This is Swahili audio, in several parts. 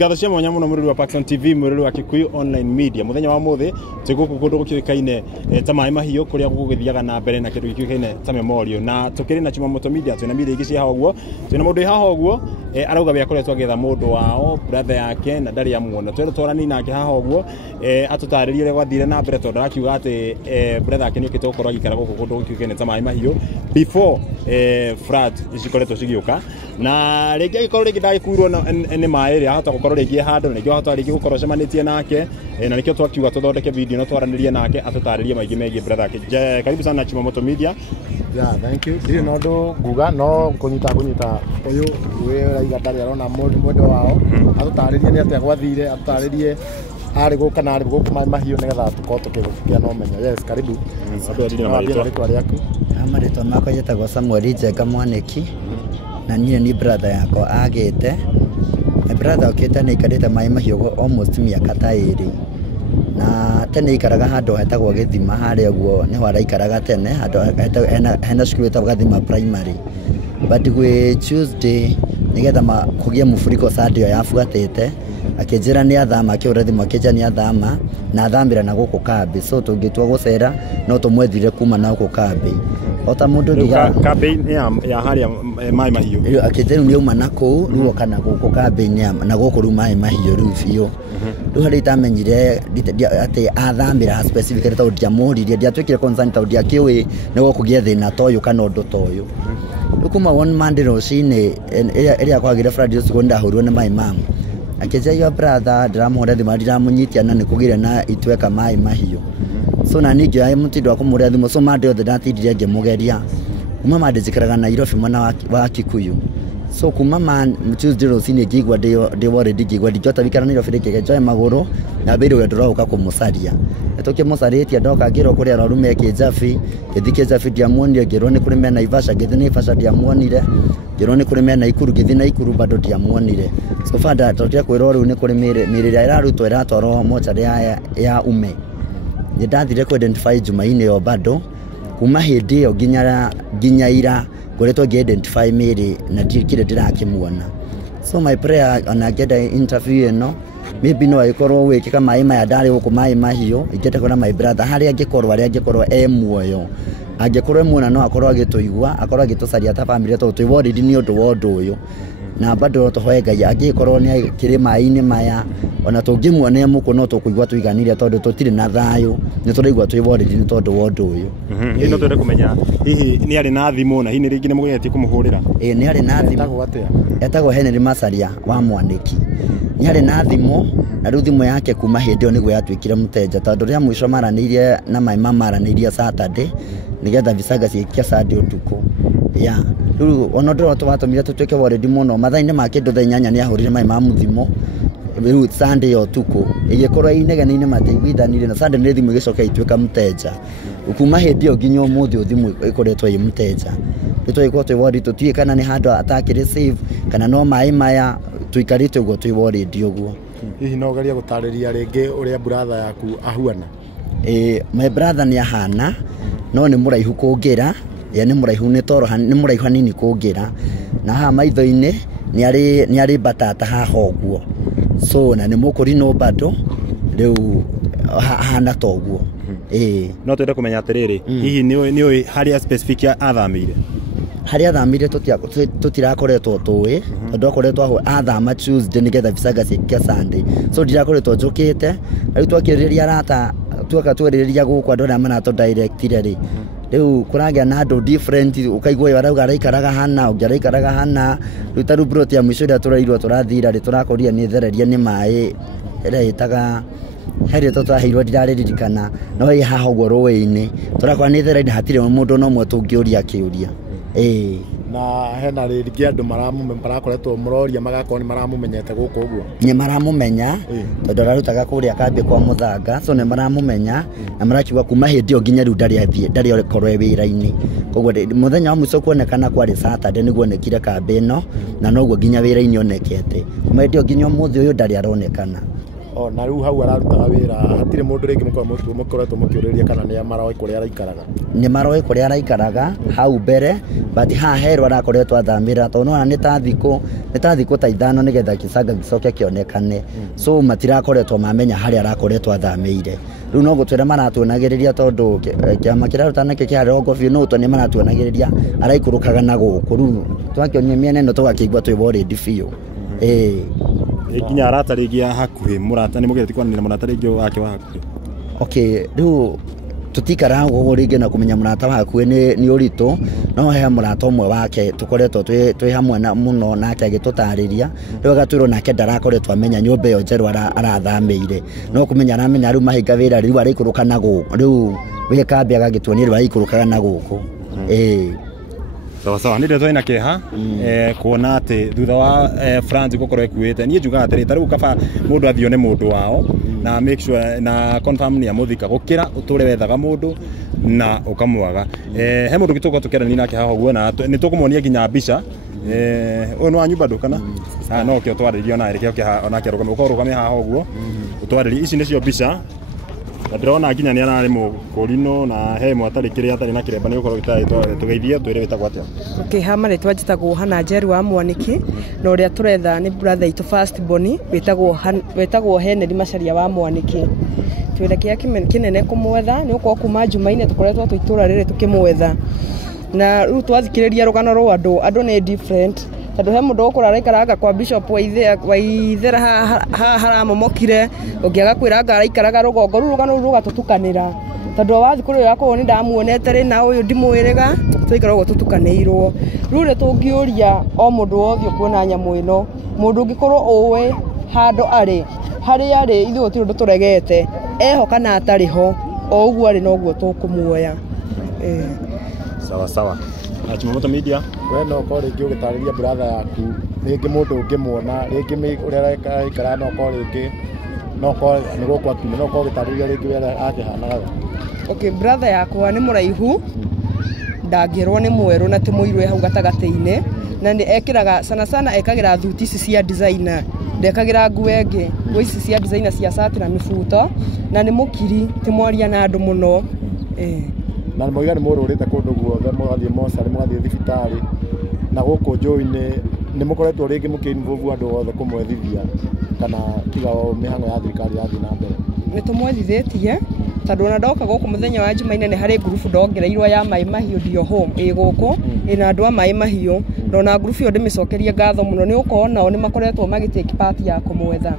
Gatho cia mwanya muno mururu wa Paxson TV mururu wa Kikuyu online media muthenya wa muthi tiguku kundu gukiukaine ta mai mahiu kuria gugithiaga na mbere na kindu gikiukaine ta memorial na tukiri na Chimamoto Media twina media ingi cia haguo twina mundu haha uguo arauga bia koretwo agetha mundu wao brother yake na ndari ya muona twero twarani nake haha uguo atutaririe ria gwathire na mbere tondu akiuga ati brother yake ni ukite gukorwo agikara guku kundu gukiukaine ta mai mahiu before flood icikoretwo cigiuka na ringi agikorwo ringi ndagikuirwo ni mai ria hata gukorwo ringi handu ringi hata ringi gukorwo cemanitie nake na nikio twakiuga tuthondeke video no twaranirie nake atutaririe maingi megie brother yake. Karibu sana Chimamoto Media. Thank you. Ndiri no ndo nguga no kunyita uyu wira igatari arona mundu wao atutaririe ni atia gwathire atutaririe ari guka na ari guku mai mahiu nigetha tukorwo tukigia no menya. Yes, karibu. Amarito makwa yetagwo Samuel Njenga Mwaniki na niĩ ni brother yakwa agite brother okite ni ikarite mai mahiu almost miaka ta iri na tene ikaraga handu hetagwo Githima haria guo ni hwara ikaraga tene handu hena skulu etagwo Githima primary but gwe Tuesday nigetha kugia mufuriko sadio yafuatite akijira ni athama akiurathima akija ni athama na athambira na guku kambi so tungitwa gucera no tumwethire kuma na guku kambi ota mundu ndiga kambi ya haria mai mahiu akijira ni uma na kuu ruo kana guku kambi na guku ru mai mahiu ru fiu ru hari tamenyire ati athambira specifically tawdi ya muririe dia twikire concern tawdi akiwi ni gukugia thina toyu kana undu toyu ukuma one Monday rocine area kwagire Friday usiku ndahurwo ni mai mamu akija yo brother ndiramuhora thima ndiramunyitia na nikugire na itweka mai mahiu so na ningĩ ayi mutindo wa kumuria thimo so mande othe ndatindire ngemugeria kuma mande zikaraga na Nairobi mwana wa Kikuyu so kuma man Tuesday rocine ngigwa ndi worried ngigwa ndingĩhota bikara Nairobi ngĩgejoe maguru na mbere ũrĩa ndĩroka kumucaria tukĩmucarĩtie ndoka ngĩrwo kũrĩa arwaru meke Jafi ngĩthike Jafi ndiamuonire ngĩrwo nĩ kũrĩ mena Naivasha ngĩthi Naivasha ndiamuonire ngĩrwo nĩ kũrĩ mena Nakuru ngĩthi Nakuru bado ndiamuonire so fada tokĩa kwĩrwo rĩu nĩ kũrĩ mĩrĩra ĩrarutwo ĩratwarwo mochari ya Ume ndathire ku identify Jumaine yo bado kuma hindi yo ginya ira ngoretwo ngĩ-identify mĩrĩ na ndikire ndirakimuona so my prayer ona ngenda interview ĩno maybe no ikorwo wikika mai maya ndari guku mai mahiu ingete kona my brother haria angikorwo muoyo angikorwo muona no akorwo agituigwa akorwo agitucaria ta family to twiworidi ni undu wa undu uyu na bado tuhoe Ngai angikorwo ni kiri mai-ini maya ona tungimuone muko no tukuigwa tuiganire tondu tutire na thayu ni turaigwa twiworidi ni tondu wa undu uyu ino twende kumenya hihi ni ari na thimu na hihi ringi ni mugetie kumuhurira ni ari na thimu etagwo Henry Masaria wa Mwaniki ni ari na thimu na riu thimu yake kuma hindi niguo yatwikire muteja tondu ria mwisho maranirie na mai mamaranirie Saturday nigetha bisaga cikia Sunday utuku ya riu ono ndro twatumire tutweke woredi muno mathaini make ndu thanyanya ni ahurire mai ma muthimo riu Sunday utuku igikorwo inegani-ini mateiguithanire na Sunday ni thimu igicoka itweka muteja ukuma hindi nginya umuthi thimu ikoretwo i muteja itwaikwo twiwori tutie kana ni handu atakire save kana no mai maya tuikarite uguo twiworedi uguo hihi no geria gutariria ringi uria brother yaku ahuana my brother ni ahana no ni muraihu kungira ni muraihu ni toro ni muraihu hanini kungira na ha maitho-ini ni ari batata haha uguo so na ni mukuri no bado riu hana toguo no twende kumenya atiriri hihi ni haria specific athamire haria athamire tutirakoretwo tuwi tondu akoretwo athama Tuesday nigetha bisaga cikia Sunday so ndirakoretwo njukite riu twakiriria arata twakatwiriria guku andu aria manato directire ri riu kuragia na andu different ukaigwa warauga araikaraga hana ungiraikaraga hana riu taru brot ya mwisho ria turairwo turathira ri turakoria ni thereria ni mai ira itaga heri tutaheirwo ndiraririkana no hi haha uguo ruwi-ini turakora ni thereria hatire mundu no mwe tungiuria kiuria na hena ringi andu marakoretwo muroria magakorwo ni maramumenyete guku uguo ni maramumenya tondu ararutaga kuria kambi kwa Muthanga so ni maramumenya na marakiuga kuma hindi yo nginya riu ndari okorwo wira-ini koguo muthenya wa mwico kuonekana kwari Saturday niguo onekire kambi ino na noguo nginya wira-ini onekete kuma hindi yo nginya umuthi uyu ndari aronekana na riu hau ararutaga wira hatire mundu ringi mukoretwo mukiuriria kana ni amaroe kuria araikaraga ni maroe kuria araikaraga hau mbere but hahero arakoretwo athamira tondu ona ni ta thiko ta ithano nigetha kisanga gicoke kionekane so matirakoretwo mamenya hari arakoretwo athamire riu no gutwira maratuonagiriria tondu kiama kirarutana kiarongo biu no to ni maratuonagiriria araikurukaga na guku riu twakionye miene no tugakigwa twi already biu nginya aratarigia hakuhi murata ni mugeti kwanira murata ringi wake wa hakuhi okay riu tutikara gugu ringi na kumenya murata waku ni uritu no he murata umwe wake tukoretwo twi hamwe na muno nake agitutariria riu agatwirwo nake ndarakoretwo amenya nyumba iyo njeru arathamire no kumenya aramenya riu mahinga wira riu araikuruka na guku riu wikambi agagituonia riu araikurukaga na guku sawa nä ndä na keha kuona atä thutha wa France gukorwo ekuite niä njugaga atä rä tarä u kaba må ndå athio nä må ndå wao na make sure na confirm nä amå thika gå kä ra å tå re wethaga må ndå na å kamwaga he må ndå gä tå gå tå kerani nake haha å guo na nä tå kå monia nginya mbica å yå nä wa nyumba ndå kana no kä o twarä rio na rä kä onake rå game haha å guo å twarä ria ici nä cio mbica na ndĩrona nginya nĩ ararĩ mũkũrinũ na he mwatarĩ kĩrĩa atarĩ na kĩremba nĩ gũkorwo tũgeithie twĩre wĩtagwo atĩa ha marĩtwa njĩtagwo Hannah Njeru wa Mwaniki na ũrĩa tũretha nĩ brother itũ first born wĩtagwo Henry Macharia wa Mwaniki twĩre kĩrĩa kĩnene kũmwetha nĩ gũkorwo kuma Jumaine tũkoretwo twĩ itũra rĩrĩ tũkĩmwetha na rĩu twathikĩrĩria rũgano rwa andũ nĩ different tondu he mundu ukura araikaraga kwa Bishop Waithera haramomokire ungi agakwira anga araikaraga rugongo ru rugano rugatutukanira tondu wathi kuri yakorwo ni ndamuonete ri na uyu ndimwiriga twaikara ugo tutukanirwo rure tungiuria o mundu wothe kuona nyamu ino mundu ungikorwo uwe handu ari ithuĩ tũrĩ turegete eho kana atariho o uguo ari noguo tukumuoya sawa Chimamoto Media we no ko ringi ugitariria brother yaku ringi mundu ungimwona ringi uria araikara no ko ringi no ko ni gukwa tu no ko ugitariria ringi wera akihanaga okay brother yakwa ni muraihu ndangirwo ni mweru na ti muirwe hau gatagati-ini na ni ekiraga sana ekagira thuti ici cia designer ndekagira nguo engi nguo ici cia designer cia shati na mifuto na ni mukiri ti mwaria na andu muno na moiga nĩ mũrũrĩte kũndũ guothe mũgathiĩ mocarĩ mũgathiĩ thibitarĩ na gũkũ njũĩ-inĩ nĩ mũkoretwo rĩngĩ mũkĩinvolve andũ othe kũmwethithia kana tiga mĩhang'o ya thirikari yathiĩ na mbere nĩ tũmwethithĩtie tondũ ona ndoka gũkũ mũthenya wa Jumaine nĩ harĩ group ndongereirwo ya Maĩ Mahiũ ndio home gũkũ ĩna andũ a Maĩ Mahiũ ndona group ĩyo ndĩmĩcokerie ngatho mũno nĩ gũkorwo nao nĩ makoretwo magĩtake part ya kũmwetha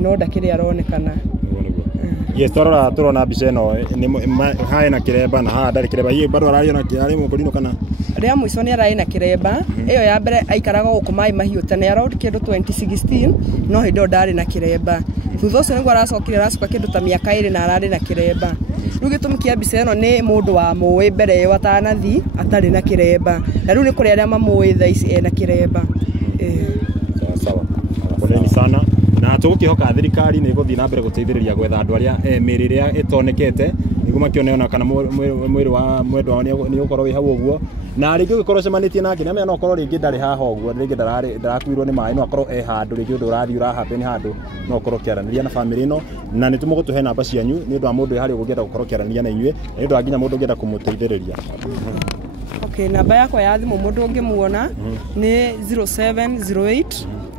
no ndakĩrĩ aronekana yes turona mbica ĩno haĩ na kĩremba na haha ndarĩ kĩremba hiĩ bado ararĩ mũkũrinũ kana rĩa mũico nĩ ararĩ na kĩremba ĩyo ya mbere aikaraga gũkũ Maĩ Mahiũ tene around kĩndũ 2016 no hĩndĩ ĩyo ndarĩ na kĩremba thutha ũcio nĩguo aracoka kĩndũ ta mĩaka 2 na ararĩ na kĩremba rĩu gĩtũmi kĩa mbica ĩno nĩ mũndũ wa mũĩ mbere ĩyo atanathi atarĩ na kĩremba na rĩu nĩ kũrĩ arĩa mamũĩ thaa ici ena kĩremba sawa poleni sana na tũgũkĩhoka thirikari nĩ gũthiĩ na mbere gũteithĩrĩria gwetha andũ arĩa mĩĩrĩ ĩrĩa ĩtonekete nĩguo makĩone ona kana mwĩrĩ wa mwendwa wao nĩ ũkorwo wĩ hau ũguo na rĩngĩ ũgĩkorwo cemanĩtie nake nĩ amenya no ũkorwo rĩngĩ ndarĩ haha ũguo rĩngĩ ndarakuirwo nĩ maĩ no akorwo handũ rĩngĩ ũndũ ũrathiĩ ũrahappen handũ no ũkorwo ũkĩaranĩria na famĩlĩ ĩno na nĩ tũmũgũtũhe namba cianyu nĩ ũndũ wa mũndũ harĩ ũngĩenda gũkorwo ũkĩaranĩria na inyuĩ na nĩ ũndũ wa nginya mũndũ ũngĩenda kũmũteithĩrĩria okay namba yakwa ya thimũ mũndũ ũngĩmuona nĩ 0708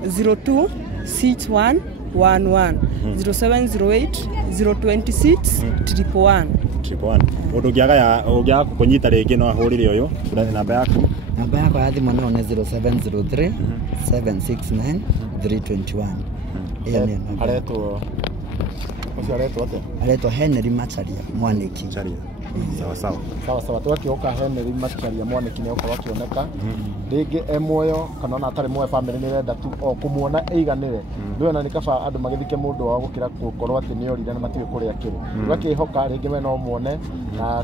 02 6111 0708 026 111 Mundu ũngĩaga kũnyita rĩngĩ no ahũrĩre ũyũ namba yaku ya thimũ no nĩ 0703 769 321 aretwo aretwo Henry Macharia Mwaniki sawa twakĩoka Henry Macharia Mwaniki nĩ ũkorwo akĩoneka rĩngĩ muoyo kana ona atarĩ muoyo famĩlĩ nĩ renda tu o kũmuona ĩiganĩre ndĩona nĩ kaba andũ magĩthike mũndũ wao gũkĩra gũkorwo atĩ nĩ orire na matiĩ kũrĩa kĩrĩ twakĩhoka rĩngĩ we no muone na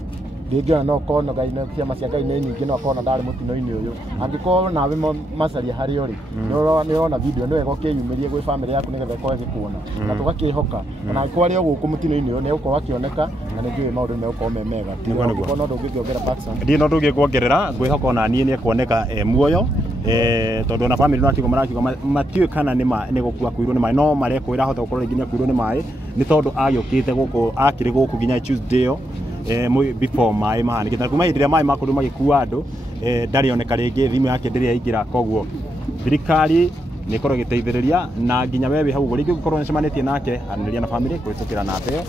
rĩngĩ no korwo Ngai na ciama cia Ngai nĩ nyingĩ no korwo ndarĩ mũtino-inĩ ũyũ angĩkorwo nawe Macharia harĩ ũrĩ nĩ ũrona video nĩ wega ũkĩyumĩrie gwĩ famĩlĩ yaku nĩgetha ĩkorwo ĩgĩkuona na tũgakĩhoka ona angĩkorwo arĩ o gũkũ mũtino-inĩ ũyũ nĩ ũgũkorwo akĩoneka na nĩ njũĩ maũndũ nĩ megũkorwo me mega no ndũngĩkĩongerera Paxson ndiĩ no ndũngĩkuongerera ngwĩhoka ona niĩ nĩ ekuoneka muoyo tondu na family no akiuga marakiuga matiwe kana nĩ gũkua kuirwo nĩ maĩ no marekwĩra ahota gũkorwo nginya kuirwo nĩ maĩ nĩ tondu agĩũkĩte gũkũ akĩrĩ gũkũ nginya Tuesday ĩyo before maĩ mahanĩkĩte na kuma hĩndĩ ĩrĩa maĩ makorirwo magĩkua andũ ndarĩoneka rĩngĩ thimũ yake ndĩrĩ yaingĩra koguo thirikari nĩ ĩkorwo ĩgĩteithĩrĩria na nginya we wĩ hau ũguo rĩngĩ ũngĩkorwo nĩcemanĩtie nake aranĩria na family kũhĩtũkĩra namba ĩyo